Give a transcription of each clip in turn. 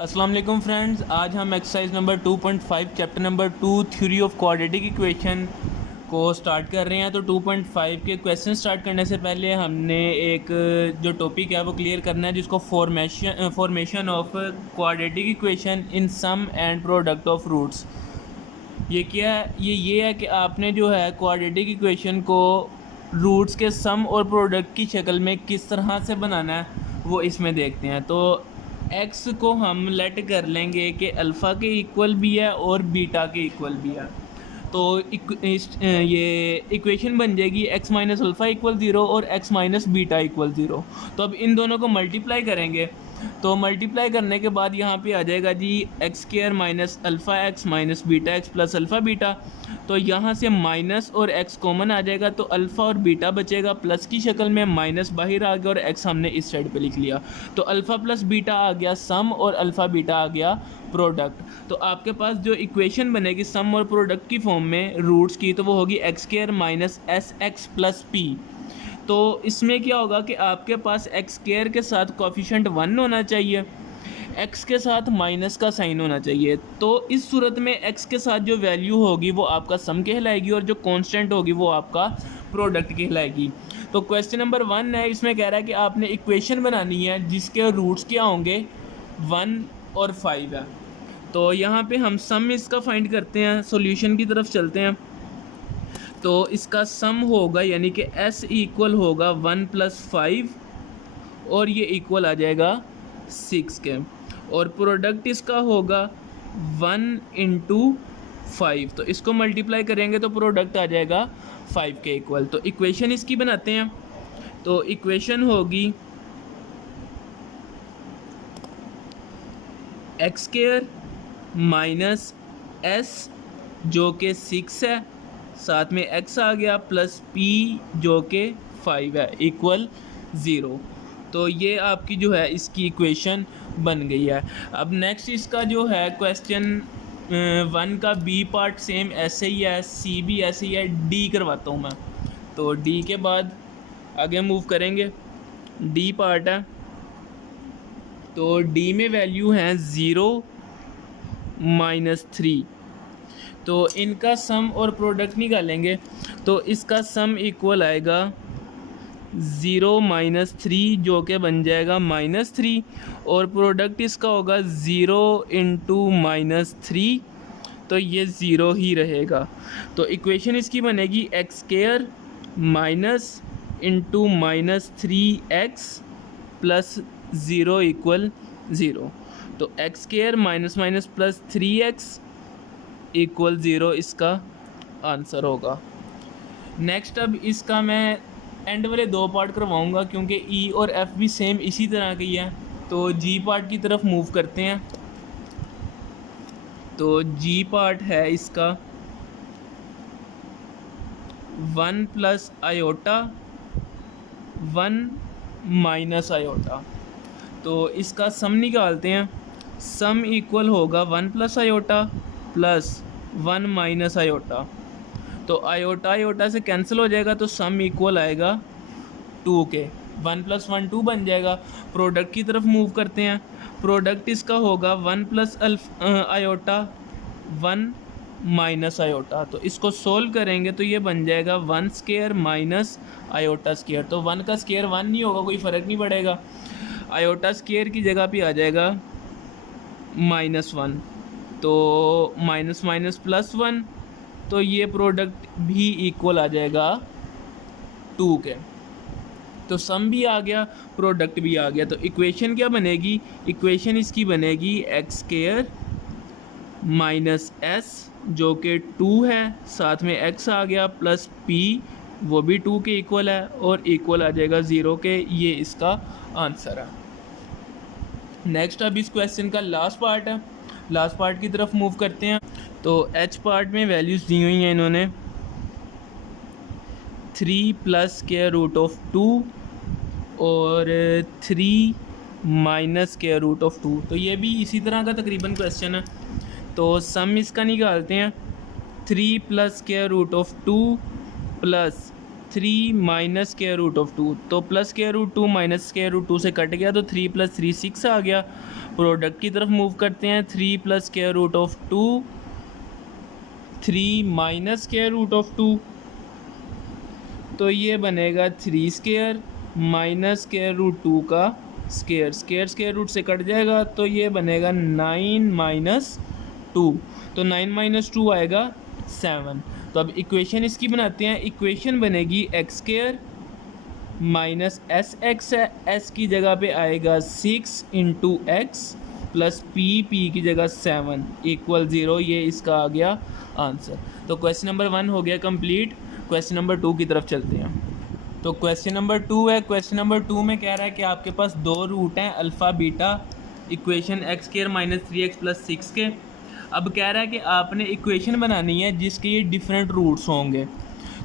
अस्सलाम वालेकुम फ्रेंड्स, आज हम exercise number 2.5 chapter number 2 theory of quadratic equation को स्टार्ट कर रहे हैं। तो 2.5 के क्वेश्चन स्टार्ट करने से पहले हमने एक जो टॉपिक है वो क्लियर करना है, जिसको formation of quadratic equation in sum and product of roots. ये क्या है? ये है कि आपने जो है क्वाड्रेटिक इक्वेशन को रूट्स के सम और प्रोडक्ट की शक्ल में किस तरह से बनाना है वो इसमें देखते हैं। तो एक्स को हम लेट कर लेंगे कि अल्फ़ा के इक्वल भी है और बीटा के इक्वल भी है। तो ये इक्वेशन बन जाएगी x minus alpha equal zero और x minus beta equal zero. तो अब इन दोनों को मल्टीप्लाई करेंगे, तो मल्टीप्लाई करने के बाद यहाँ पे आ जाएगा g x square minus alpha x minus beta x plus alpha beta. तो यहाँ से माइनस और एक्स कॉमन आ जाएगा, तो अल्फ़ा और बीटा बचेगा प्लस की शक्ल में, माइनस बाहर आ गया और एक्स हमने इस साइड पे लिख लिया। तो अल्फ़ा प्लस बीटा आ गया सम और अल्फ़ा बीटा आ गया प्रोडक्ट। तो आपके पास जो इक्वेशन बनेगी सम और प्रोडक्ट की फॉर्म में रूट्स की, तो वो होगी x square minus S x plus P. तो इसमें क्या होगा कि आपके पास एक्स स्क्वायर के साथ कोफिशिएंट 1 होना चाहिए, एक्स के साथ माइनस का साइन होना चाहिए। तो इस सूरत में एक्स के साथ जो वैल्यू होगी वो आपका सम कहलाएगी और जो कांस्टेंट होगी वो आपका प्रोडक्ट कहलाएगी। तो क्वेश्चन नंबर 1 है, इसमें कह रहा है कि आपने इक्वेशन बनानी है जिसके रूट्स क्या होंगे 1 और 5 है। तो यहाँ पे हम सम इसका फाइंड करते हैं, सॉल्यूशन की तरफ चलते हैं। तो इसका सम होगा यानी कि s इक्वल होगा 1 + 5 और ये इक्वल आ जाएगा 6 के, और प्रोडक्ट इसका होगा 1 × 5। तो इसको मल्टीप्लाई करेंगे तो प्रोडक्ट आ जाएगा 5 के इक्वल। तो इक्वेशन इसकी बनाते हैं। तो इक्वेशन होगी एक्स स्क्वायर माइनस एस जो कि 6 है, साथ में x आ गया प्लस p जो कि 5 है इक्वल 0। तो ये आपकी जो है इसकी इक्वेशन बन गई है। अब नेक्स्ट इसका जो है क्वेश्चन 1 का बी पार्ट सेम ऐसे ही है, सी भी ऐसे ही है, डी करवाता हूँ मैं। तो डी के बाद आगे मूव करेंगे, डी पार्ट है। तो डी में वैल्यू है 0 - 3। तो इनका सम और प्रोडक्ट निकालेंगे, तो इसका सम इक्वल आएगा 0 - 3 जो कि बन जाएगा -3, और प्रोडक्ट इसका होगा 0 × -3, तो ये 0 ही रहेगा। तो इक्वेशन इसकी बनेगी x square minus into -3x plus 0 equal 0। तो x square minus minus plus 3x equal 0 इसका आंसर होगा। नेक्स्ट अब इसका मैं एंड वाले 2 पार्ट करवाऊंगा क्योंकि ई और एफ भी सेम इसी तरह की है। तो जी पार्ट की तरफ मूव करते हैं। तो जी पार्ट है इसका 1 + आयोटा 1 - आयोटा। तो इसका सम निकालते हैं। सम इक्वल होगा 1 + आयोटा प्लस 1 - आयोटा। तो आयोटा आयोटा से कैंसिल हो जाएगा, तो सम इक्वल आएगा 2 के। 1 + 1 2 बन जाएगा। प्रोडक्ट की तरफ मूव करते हैं। प्रोडक्ट इसका होगा 1 + आयोटा 1 - आयोटा। तो इसको सोल्व करेंगे तो ये बन जाएगा 1 स्क्वायर माइनस आयोटा स्क्वायर। तो 1 का स्क्वायर 1 नहीं होगा, कोई फ़र्क नहीं पड़ेगा। आयोटा स्क्वायर की जगह पे आ जाएगा -1, तो माइनस माइनस प्लस 1, तो ये प्रोडक्ट भी इक्वल आ जाएगा 2 के। तो सम भी आ गया, प्रोडक्ट भी आ गया। तो इक्वेशन क्या बनेगी? इक्वेशन इसकी बनेगी एक्स स्क्वायर माइनस एस जो कि 2 है, साथ में x आ गया प्लस p वो भी 2 के इक्वल है, और इक्वल आ जाएगा 0 के। ये इसका आंसर है। नेक्स्ट अब इस क्वेश्चन का लास्ट पार्ट है, लास्ट पार्ट की तरफ मूव करते हैं। तो एच पार्ट में वैल्यूज़ दी हुई हैं इन्होंने 3 + √2 और 3 - √2। तो ये भी इसी तरह का तकरीबन क्वेश्चन है। तो सम इसका निकालते हैं 3 + √2 plus 3 minus square root of 2, तो plus square root 2 minus square root 2 से कट गया, तो 3 + 3 6 आ गया। प्रोडक्ट की तरफ मूव करते हैं, 3 + square root of 2, 3 minus square root of 2, तो ये बनेगा 3 स्क्वायर माइनस स्क्वायर रूट 2 का स्क्वायर, स्क्वायर स्क्वायर रूट से कट जाएगा, तो ये बनेगा 9 माइनस 2, तो 9 माइनस 2 आएगा 7। तो अब इक्वेशन इसकी बनाते हैं, इक्वेशन बनेगी x square minus S x है, एस की जगह पे आएगा 6 इंटू एक्स प्लस पी की जगह 7 इक्वल 0, ये इसका आ गया आंसर। तो क्वेश्चन नंबर 1 हो गया कंप्लीट। क्वेश्चन नंबर 2 की तरफ चलते हैं। तो क्वेश्चन नंबर 2 है, क्वेश्चन नंबर 2 में कह रहा है कि आपके पास दो रूट हैं alpha beta equation x square minus 3x plus 6 के। अब कह रहा है कि आपने इक्वेशन बनानी है जिसके ये डिफरेंट रूट्स होंगे।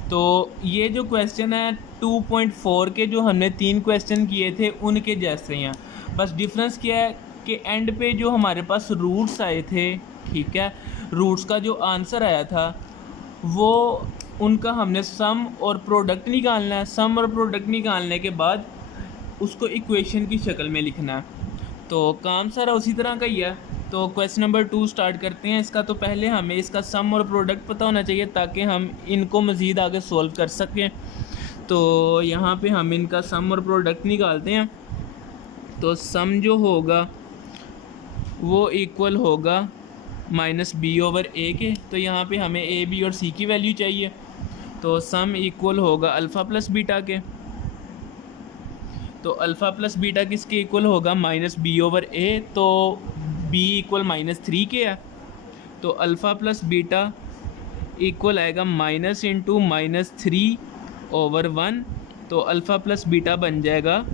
तो ये जो क्वेश्चन है 2.4 के जो हमने 3 क्वेश्चन किए थे उनके जैसे हैं, बस डिफरेंस क्या है कि एंड पे जो हमारे पास रूट्स आए थे, ठीक है, रूट्स का जो आंसर आया था वो उनका हमने सम और प्रोडक्ट निकालना है। सम और प्रोडक्ट निकालने के बाद उसको इक्वेशन की शक्ल में लिखना है। तो काम सारा उसी तरह का ही है। तो क्वेश्चन नंबर 2 स्टार्ट करते हैं इसका। तो पहले हमें इसका सम और प्रोडक्ट पता होना चाहिए ताकि हम इनको मज़ीद आगे सोल्व कर सकें। तो यहाँ पे हम इनका सम और प्रोडक्ट निकालते हैं। तो सम जो होगा वो इक्वल होगा -b/a के। तो यहाँ पे हमें a, b और c की वैल्यू चाहिए। तो सम इक्वल होगा अल्फ़ा प्लस बीटा के। तो अल्फ़ा प्लस बीटा किसके इक्वल होगा -b/a, तो b इक्वल -3 के है। तो अल्फ़ा प्लस बीटा इक्वल आएगा माइनस इंटू -3/1, तो अल्फ़ा प्लस बीटा बन जाएगा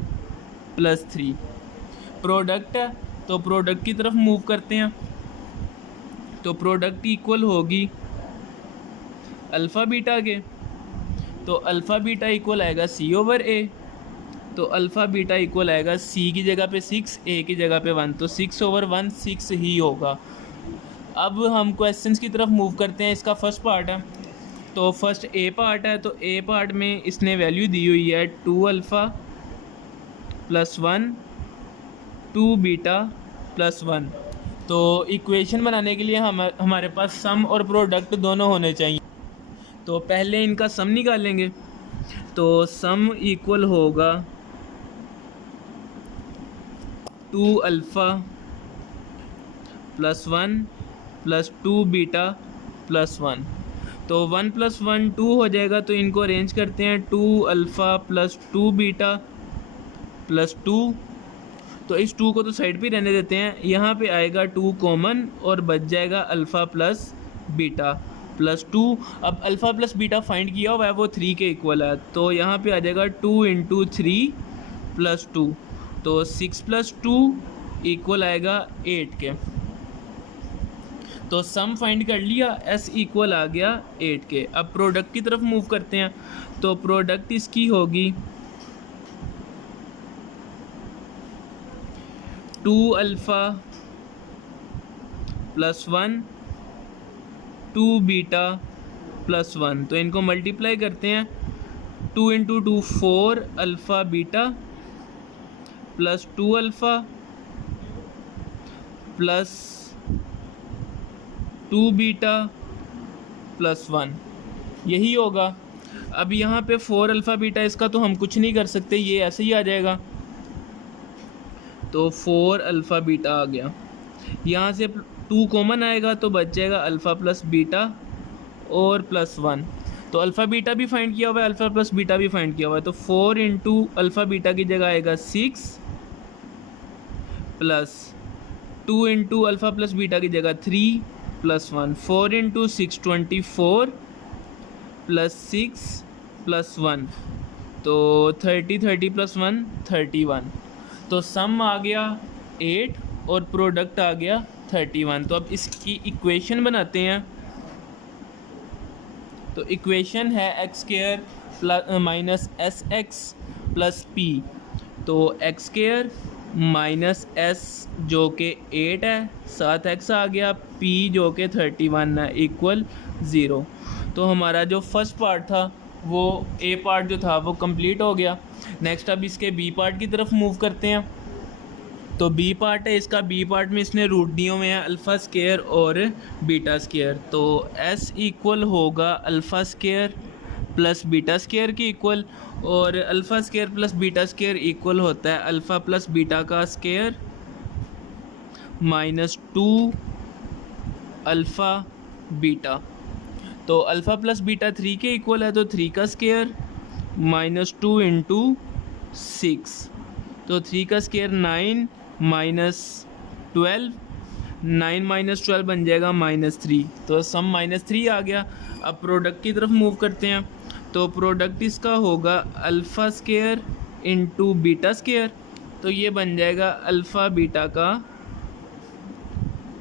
+3। प्रोडक्ट है तो प्रोडक्ट की तरफ मूव करते हैं। तो प्रोडक्ट इक्वल होगी अल्फ़ा बीटा के। तो अल्फ़ा बीटा इक्वल आएगा c/a। तो अल्फ़ा बीटा इक्वल आएगा c की जगह पे 6, a की जगह पे 1, तो 6/1 6 ही होगा। अब हम क्वेश्चंस की तरफ मूव करते हैं। इसका फर्स्ट पार्ट है, तो फर्स्ट a पार्ट है। तो a पार्ट में इसने वैल्यू दी हुई है 2α + 1 2β + 1। तो इक्वेशन बनाने के लिए हमारे पास सम और प्रोडक्ट दोनों होने चाहिए। तो पहले इनका सम निकालेंगे। तो सम इक्वल होगा 2α + 1 + 2β + 1। तो 1 + 1 2 हो जाएगा। तो इनको अरेंज करते हैं, 2α + 2β + 2। तो इस 2 को तो साइड पे रहने देते हैं। यहाँ पे आएगा 2 कॉमन और बच जाएगा अल्फ़ा प्लस बीटा + 2। अब अल्फ़ा प्लस बीटा फाइंड किया हुआ है, वो 3 के इक्वल है। तो यहाँ पे आ जाएगा 2 × 3 + 2, तो 6 + 2 इक्वल आएगा 8 के। तो सम फाइंड कर लिया, s इक्वल आ गया 8 के। अब प्रोडक्ट की तरफ मूव करते हैं। तो प्रोडक्ट इसकी होगी 2α + 1 2β + 1। तो इनको मल्टीप्लाई करते हैं, 2 × 2 4 अल्फ़ा बीटा + 2α + 2β + 1, यही होगा। अब यहाँ पे 4 अल्फ़ा बीटा, इसका तो हम कुछ नहीं कर सकते, ये ऐसे ही आ जाएगा। तो 4 अल्फ़ा बीटा आ गया। यहाँ से 2 कॉमन आएगा तो बच जाएगा अल्फ़ा प्लस बीटा और +1। तो अल्फ़ा बीटा भी फाइंड किया हुआ है, अल्फ़ा प्लस बीटा भी फाइंड किया हुआ है। तो 4 × अल्फ़ा बीटा की जगह आएगा 6 प्लस 2 × अल्फ़ा प्लस बीटा की जगह 3 + 1। 4 × 6 24 + 6 + 1, तो 30 30 + 1 31। तो सम आ गया 8 और प्रोडक्ट आ गया 31। तो अब इसकी इक्वेशन बनाते हैं। तो इक्वेशन है x² माइनस sx + p। तो x² माइनस s जो कि 8 है, 7x आ गया, p जो कि 31 है, इक्वल 0। तो हमारा जो फर्स्ट पार्ट था वो ए पार्ट जो था वो कंप्लीट हो गया। नेक्स्ट अब इसके बी पार्ट की तरफ मूव करते हैं। तो बी पार्ट है इसका, बी पार्ट में इसने रूट दिए हुए हैं अल्फ़ा स्केयर और बीटा स्केयर। तो एस इक्वल होगा alpha square plus beta square की इक्वल, और alpha square plus beta square equal होता है अल्फ़ा प्लस बीटा का स्केयर माइनस 2 अल्फ़ा बीटा। तो अल्फ़ा प्लस बीटा 3 के इक्वल है, तो 3 का स्केयर माइनस 2 इंटू 6, तो 3 का स्केयर 9 माइनस 12, 9 माइनस 12 बन जाएगा -3, तो सम -3 आ गया। अब प्रोडक्ट की तरफ मूव करते हैं। तो प्रोडक्ट इसका होगा alpha square into beta square, तो ये बन जाएगा अल्फ़ा बीटा का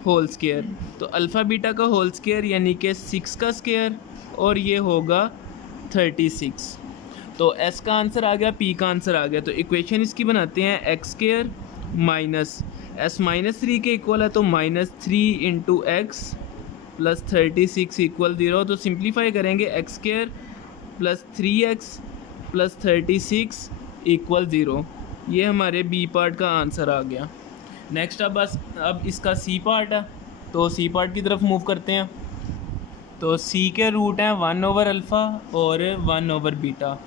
होल स्केयर। तो अल्फ़ा बीटा का होल स्केयर यानी कि 6 का स्केयर, और ये होगा 36। तो एस का आंसर आ गया, पी का आंसर आ गया। तो इक्वेशन इसकी बनाते हैं एक्स स्केयर माइनस एस -3 के इक्वल है, तो -3 इंटू एक्स प्लस 36 इक्वल 0। तो सिंप्लीफाई करेंगे x square plus 3x plus 36 equal 0। ये हमारे बी पार्ट का आंसर आ गया। नेक्स्ट अब इसका सी पार्ट है, तो सी पार्ट की तरफ मूव करते हैं। तो सी के रूट हैं 1/अल्फ़ा और 1/बीटा।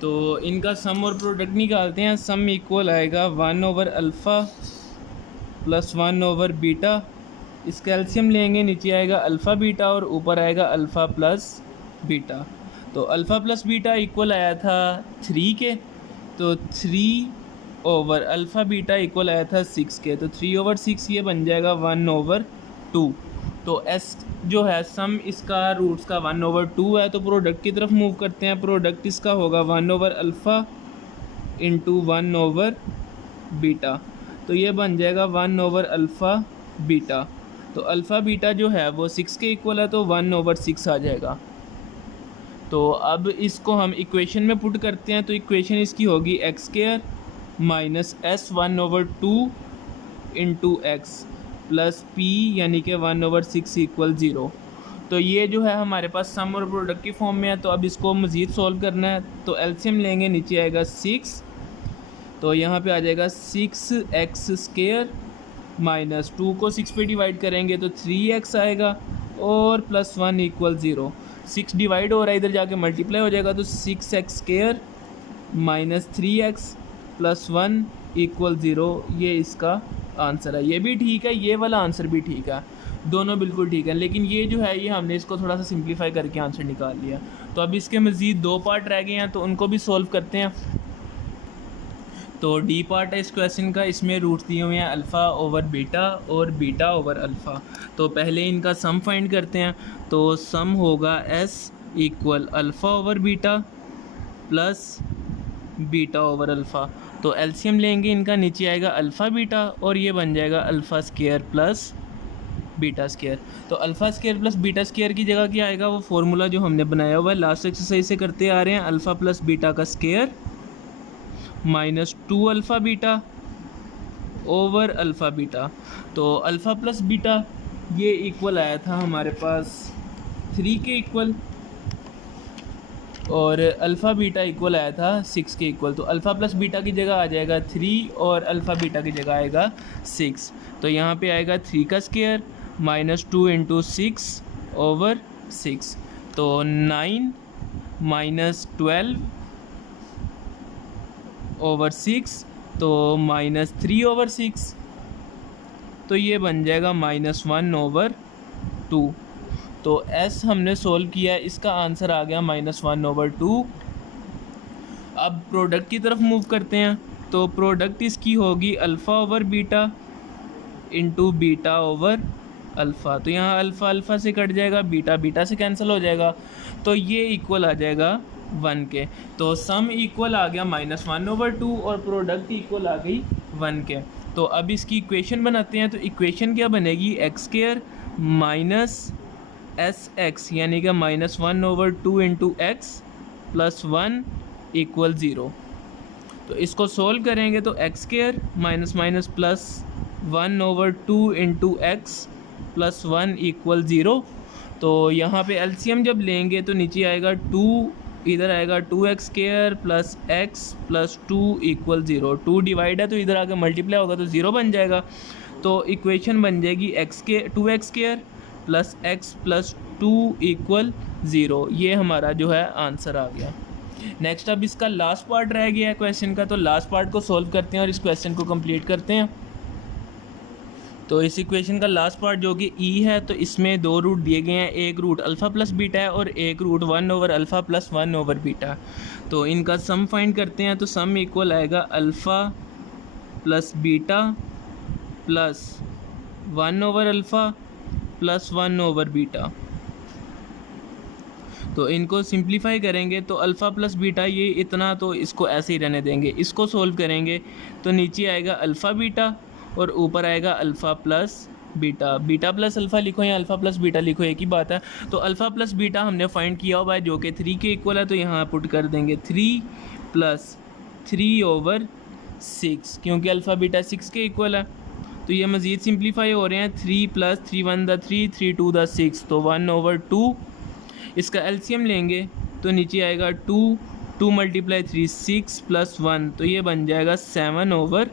तो इनका सम और प्रोडक्ट निकालते हैं। सम इक्वल आएगा 1/अल्फ़ा प्लस 1/बीटा। इसका एलसीएम लेंगे, नीचे आएगा अल्फ़ा बीटा और ऊपर आएगा अल्फ़ा प्लस बीटा। तो अल्फ़ा प्लस बीटा इक्वल आया था 3 के, तो 3/अल्फ़ा बीटा इक्वल आया था 6 के, तो 3/6 ये बन जाएगा 1/2। तो एस जो है सम इसका रूट्स का 1/2 है। तो प्रोडक्ट की तरफ मूव करते हैं। प्रोडक्ट इसका होगा 1/अल्फ़ा इंटू 1/बीटा, तो ये बन जाएगा 1/अल्फ़ा बीटा। तो अल्फ़ा बीटा जो है वो 6 के इक्वल है, तो 1/6 आ जाएगा। तो अब इसको हम इक्वेशन में पुट करते हैं। तो इक्वेशन इसकी होगी x square minus S 1/2 into x plus P यानी कि 1/6 इक्वल 0। तो ये जो है हमारे पास सम और प्रोडक्ट की फॉर्म में है। तो अब इसको मज़ीद सॉल्व करना है। तो एलसीएम लेंगे, नीचे आएगा 6, तो यहाँ पे आ जाएगा 6x स्केयर माइनस 2 को 6 पे डिवाइड करेंगे तो 3x आएगा और प्लस 1 इक्वल 0। 6 डिवाइड हो रहा है, इधर जाके मल्टीप्लाई हो जाएगा, तो 6x square minus 3x plus 1 equal 0। ये इसका आंसर है। ये भी ठीक है, ये वाला आंसर भी ठीक है, दोनों बिल्कुल ठीक है। लेकिन ये जो है ये हमने इसको थोड़ा सा सिंप्लीफाई करके आंसर निकाल लिया। तो अब इसके मज़ीद 2 पार्ट रह गए हैं, तो उनको भी सॉल्व करते हैं। तो डी पार्ट है इस क्वेश्चन का, इसमें रूट्स दिए हुए हैं अल्फ़ा ओवर बीटा और बीटा ओवर अल्फ़ा। तो पहले इनका सम फाइंड करते हैं। तो सम होगा S equal alpha over beta plus beta over alpha. तो एलसीएम लेंगे इनका, नीचे आएगा अल्फ़ा बीटा और ये बन जाएगा alpha square plus beta square. तो alpha square plus beta square की जगह क्या आएगा, वो फार्मूला जो हमने बनाया हुआ है लास्ट एक्सरसाइज से करते आ रहे हैं, अल्फ़ा प्लस बीटा का square minus 2 alpha beta over alpha beta. तो अल्फ़ा प्लस बीटा ये इक्वल आया था हमारे पास 3 के इक्वल, और अल्फ़ा बीटा इक्वल आया था 6 के इक्वल। तो अल्फ़ा प्लस बीटा की जगह आ जाएगा 3 और अल्फ़ा बीटा की जगह आएगा 6। तो यहाँ पे आएगा 3 का स्केयर माइनस 2 इंटू 6 ओवर 6। तो 9 माइनस 12 ओवर 6, तो -3/6। तो ये बन जाएगा -1/2। तो S हमने सोल्व किया है, इसका आंसर आ गया -1/2। अब प्रोडक्ट की तरफ मूव करते हैं। तो प्रोडक्ट इसकी होगी alpha over beta into beta over alpha. तो यहाँ अल्फ़ा अल्फ़ा से कट जाएगा, बीटा बीटा से कैंसिल हो जाएगा, तो ये इक्वल आ जाएगा 1 के। तो सम इक्वल आ गया -1/2 और प्रोडक्ट इक्वल आ गई 1 के। तो अब इसकी इक्वेशन बनाते हैं। तो इक्वेशन क्या बनेगी, x square minus S x यानी कि -1/2 इंटू एक्स प्लस 1 इक्वल 0। तो इसको सोल्व करेंगे तो x square minus minus plus 1/2 into x plus 1 equal 0। तो यहाँ पे एलसीएम जब लेंगे तो नीचे आएगा 2 इधर आएगा 2x² plus x plus 2 equal 0। 2 divide है तो इधर आके मल्टीप्लाई होगा तो 0 बन जाएगा। तो इक्वेशन बन जाएगी 2x² plus x plus 2 equal 0। ये हमारा जो है आंसर आ गया। नेक्स्ट अब इसका लास्ट पार्ट रह गया है क्वेश्चन का, तो लास्ट पार्ट को सॉल्व करते हैं और इस क्वेश्चन को कंप्लीट करते हैं। तो इस इक्वेशन का लास्ट पार्ट जो कि ई है, तो इसमें दो रूट दिए गए हैं, एक रूट अल्फ़ा प्लस बीटा है और एक रूट 1/अल्फ़ा प्लस 1/बीटा। तो इनका सम फाइंड करते हैं। तो सम इक्वल आएगा अल्फ़ा प्लस बीटा प्लस 1/अल्फ़ा प्लस 1/बीटा। तो इनको सिंप्लीफाई करेंगे तो अल्फ़ा प्लस बीटा ये इतना, तो इसको ऐसे ही रहने देंगे। इसको सोल्व करेंगे तो नीचे आएगा अल्फ़ा बीटा और ऊपर आएगा alpha plus beta. Beta plus alpha लिखो या अल्फ़ा प्लस बीटा लिखो, एक ही बात है। तो अल्फ़ा प्लस बीटा हमने फाइंड किया हुआ है जो कि 3 के इक्वल है, तो यहाँ पुट कर देंगे 3 प्लस 3/6, क्योंकि अल्फ़ा बीटा 6 के इक्वल है। तो ये मज़ीद सिंप्लीफाई हो रहे हैं। 3 प्लस 3 1 द 3, 3 2 द 6, तो 1/2। इसका एलसीएम लेंगे तो नीचे आएगा 2 2 मल्टीप्लाई 3 6 प्लस 1, तो ये बन जाएगा 7/2।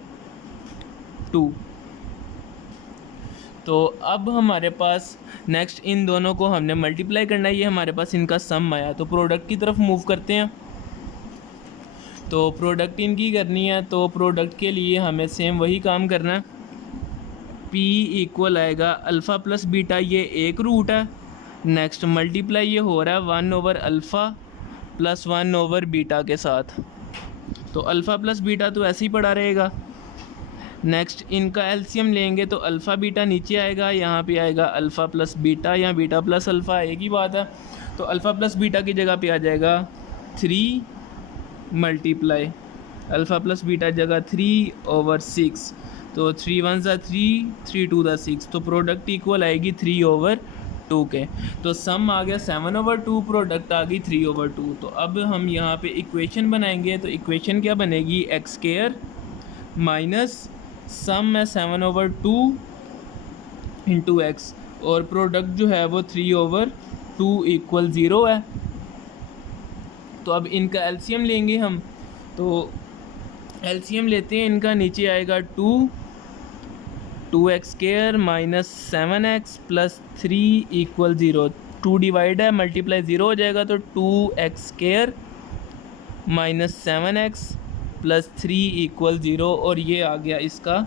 तो अब हमारे पास नेक्स्ट इन दोनों को हमने मल्टीप्लाई करना है, ये हमारे पास इनका सम आया। तो प्रोडक्ट की तरफ मूव करते हैं। तो प्रोडक्ट इनकी करनी है, तो प्रोडक्ट के लिए हमें सेम वही काम करना है। P इक्वल आएगा अल्फ़ा प्लस बीटा, ये एक रूट है। नेक्स्ट मल्टीप्लाई ये हो रहा है 1/अल्फ़ा प्लस 1/बीटा के साथ। तो अल्फ़ा प्लस बीटा तो ऐसे ही पड़ा रहेगा। नेक्स्ट इनका एलसीएम लेंगे तो अल्फ़ा बीटा नीचे आएगा, यहाँ पे आएगा अल्फ़ा प्लस बीटा या बीटा प्लस अल्फ़ा, एक ही बात है। तो अल्फ़ा प्लस बीटा की जगह पे आ जाएगा 3 मल्टीप्लाई अल्फ़ा प्लस बीटा जगह 3/6, तो 3 1 ज़ा 3, 3 2 ज़ा 6, तो प्रोडक्ट इक्वल आएगी 3/2 के। तो सम आ गया 7/2, प्रोडक्ट आ गई 3/2। तो अब हम यहाँ पे इक्वेशन बनाएंगे। तो इक्वेशन क्या बनेगी, x² माइनस सम है 7/2 इंटू एक्स, और प्रोडक्ट जो है वो 3/2 इक्वल 0 है। तो अब इनका एलसीएम लेंगे हम। तो एलसीएम लेते हैं इनका, नीचे आएगा 2x² minus 7x plus 3 equal 0। 2 divide है, मल्टीप्लाई 0 हो जाएगा, तो 2x² minus 7x plus 3 equal 0, और ये आ गया इसका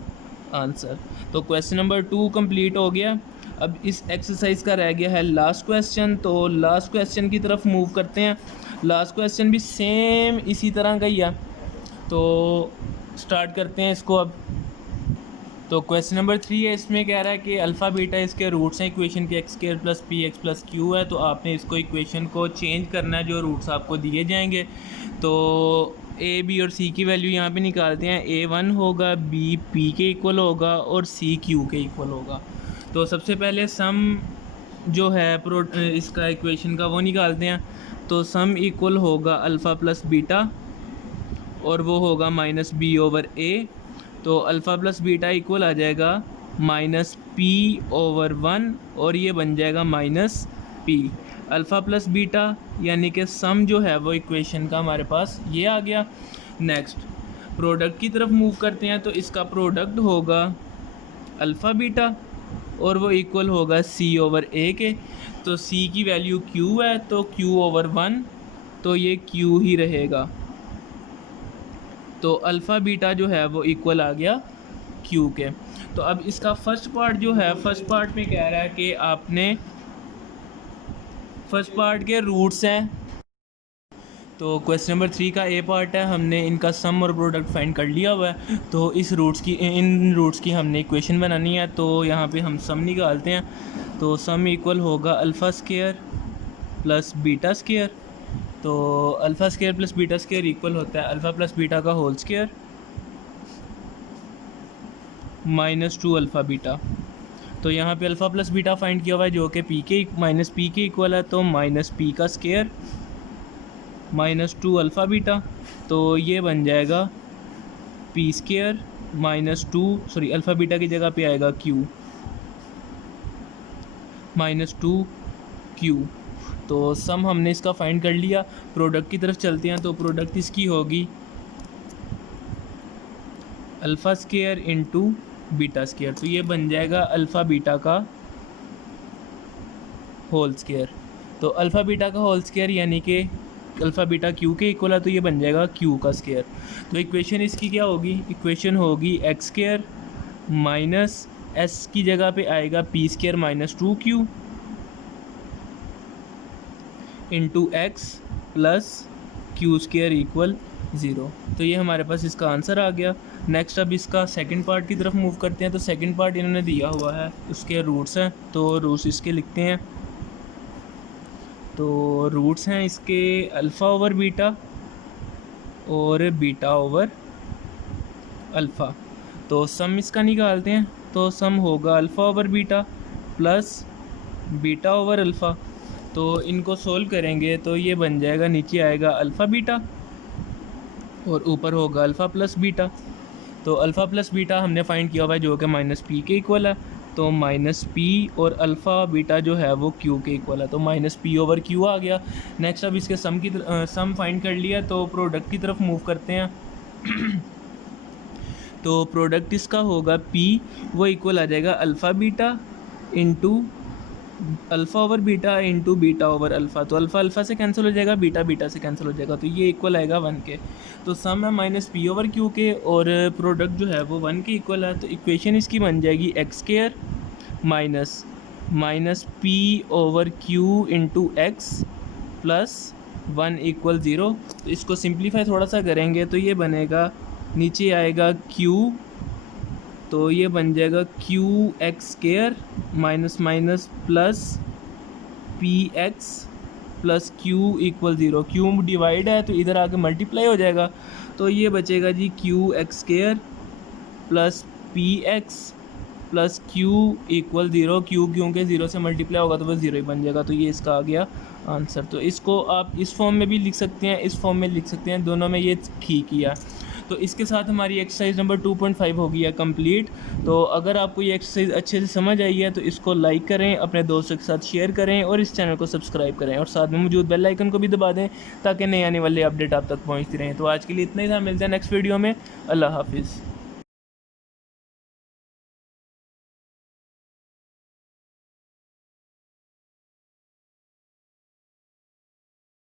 आंसर। तो क्वेश्चन नंबर 2 कंप्लीट हो गया। अब इस एक्सरसाइज का रह गया है लास्ट क्वेश्चन। तो लास्ट क्वेश्चन की तरफ मूव करते हैं। लास्ट क्वेश्चन भी सेम इसी तरह का ही है, तो स्टार्ट करते हैं इसको अब। तो क्वेश्चन नंबर 3 है, इसमें कह रहा है कि अल्फ़ा बीटा इसके रूट्स हैं इक्वेशन के x² plus P x plus Q है। तो आपने इसको इक्वेशन को चेंज करना है, जो रूट्स आपको दिए जाएंगे। तो a b और c की वैल्यू यहाँ पे निकालते हैं। a 1 होगा, b p के इक्वल होगा और c q के इक्वल होगा। तो सबसे पहले सम जो है इसका इक्वेशन का वो निकालते हैं। तो सम इक्वल होगा अल्फ़ा प्लस बीटा और वो होगा माइनस b/a। तो अल्फ़ा प्लस बीटा इक्वल आ जाएगा माइनस p/1 और ये बन जाएगा minus p। Alpha plus beta यानी कि सम जो है वो इक्वेशन का हमारे पास ये आ गया। नेक्स्ट प्रोडक्ट की तरफ मूव करते हैं। तो इसका प्रोडक्ट होगा अल्फ़ा बीटा और वो इक्वल होगा c/a के। तो c की वैल्यू q है, तो q/1, तो ये q ही रहेगा। तो अल्फ़ा बीटा जो है वो इक्वल आ गया q के। तो अब इसका फर्स्ट पार्ट जो है, फर्स्ट पार्ट में कह रहा है कि आपने फर्स्ट पार्ट के रूट्स हैं। तो क्वेश्चन नंबर 3 का ए पार्ट है, हमने इनका सम और प्रोडक्ट फाइंड कर लिया हुआ है। तो इन रूट्स की हमने इक्वेशन बनानी है। तो यहाँ पे हम सम निकालते हैं। तो सम इक्वल होगा alpha square plus beta square. तो alpha square plus beta square equal होता है अल्फ़ा प्लस बीटा का whole square minus 2 alpha beta. तो यहाँ पे अल्फ़ा प्लस बीटा फाइंड किया हुआ है जो कि पी के माइनस पी के इक्वल है। तो माइनस पी का स्क्वायर माइनस 2 अल्फ़ा बीटा, तो ये बन जाएगा P square minus 2, sorry alpha beta की जगह पे आएगा क्यू माइनस 2 क्यू। तो सम हमने इसका फाइंड कर लिया। प्रोडक्ट की तरफ चलते हैं, तो प्रोडक्ट इसकी होगी alpha square into beta square, तो ये बन जाएगा अल्फ़ा बीटा का होल स्केयर। तो अल्फ़ा बीटा का होल स्केयर यानी कि अल्फ़ा बीटा क्यू के इक्वल है, तो ये बन जाएगा क्यू का स्केयर। तो इक्वेशन इसकी क्या होगी, इक्वेशन होगी एक्स स्केयर माइनस एस की जगह पे आएगा P square minus 2q into x plus Q square equal 0। तो ये हमारे पास इसका आंसर आ गया। नेक्स्ट अब इसका सेकंड पार्ट की तरफ मूव करते हैं। तो सेकंड पार्ट इन्होंने दिया हुआ है, उसके रूट्स हैं, तो रूट्स इसके लिखते हैं। तो रूट्स हैं इसके अल्फ़ा ओवर बीटा और बीटा ओवर अल्फ़ा। तो सम इसका निकालते हैं, तो सम होगा alpha over beta plus beta over alpha. तो इनको सोल्व करेंगे तो ये बन जाएगा, नीचे आएगा अल्फ़ा बीटा और ऊपर होगा अल्फ़ा प्लस बीटा। तो अल्फ़ा प्लस बीटा हमने फाइंड किया हुआ है जो कि माइनस पी के इक्वल है, तो माइनस पी और अल्फ़ा बीटा जो है वो क्यू के इक्वल है, तो माइनस पी ओवर क्यू आ गया। नेक्स्ट अब इसके सम की सम फाइंड कर लिया, तो प्रोडक्ट की तरफ मूव करते हैं। तो प्रोडक्ट इसका होगा पी, वो इक्वल आ जाएगा alpha beta into alpha over beta into beta over alpha. तो अल्फ़ा अल्फ़ा से कैंसिल हो जाएगा, बीटा बीटा से कैंसिल हो जाएगा, तो ये इक्वल आएगा 1 के। तो सम है माइनस पी ओवर क्यू के और प्रोडक्ट जो है वो 1 के इक्वल है। तो इक्वेशन इसकी बन जाएगी x square minus P over Q into x plus 1 equal 0। तो इसको सिंप्लीफाई थोड़ा सा करेंगे तो ये बनेगा, नीचे आएगा क्यू, तो ये बन जाएगा Q x square minus minus plus P x plus Q equal 0। Q divide है तो इधर आके मल्टीप्लाई हो जाएगा, तो ये बचेगा G Q x square plus P x plus Q equal 0। Q क्योंकि 0 से मल्टीप्लाई होगा तो वह 0 ही बन जाएगा, तो ये इसका आ गया आंसर। तो इसको आप इस फॉर्म में भी लिख सकते हैं, इस फॉर्म में लिख सकते हैं, दोनों में ये ठीक ही है। तो इसके साथ हमारी एक्सरसाइज नंबर 2.5 हो गई है कंप्लीट। तो अगर आपको ये एक्सरसाइज अच्छे से समझ आई है तो इसको लाइक करें, अपने दोस्तों के साथ शेयर करें और इस चैनल को सब्सक्राइब करें और साथ में मौजूद बेल आइकन को भी दबा दें ताकि नए आने वाले अपडेट आप तक पहुंचती रहें। तो आज के लिए इतना ही था, मिलते हैं नेक्स्ट वीडियो में। अल्लाह हाफिज़।